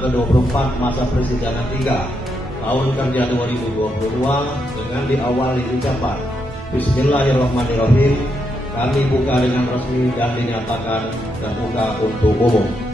ke-24 masa Presidenan 3 tahun kerja 2022 dengan diawali ucapan Bismillahirrahmanirrahim. Kami buka dengan resmi dan dinyatakan terbuka untuk umum.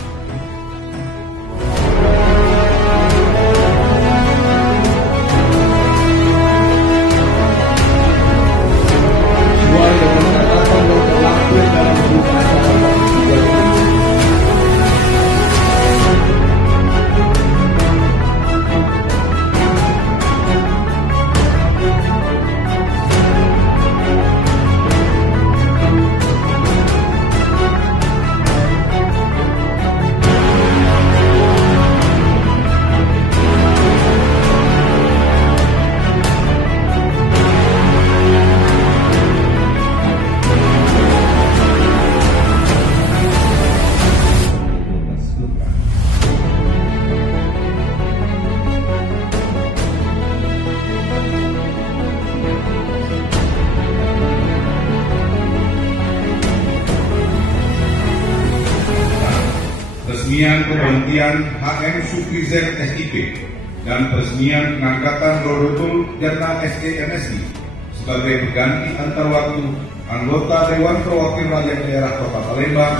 Peresmian pemberhentian HM Supri Z SIP dan peresmian pengangkatan Rodotul Jatna SEMSI sebagai pengganti antar waktu anggota Dewan Perwakilan Rakyat Daerah Kota Palembang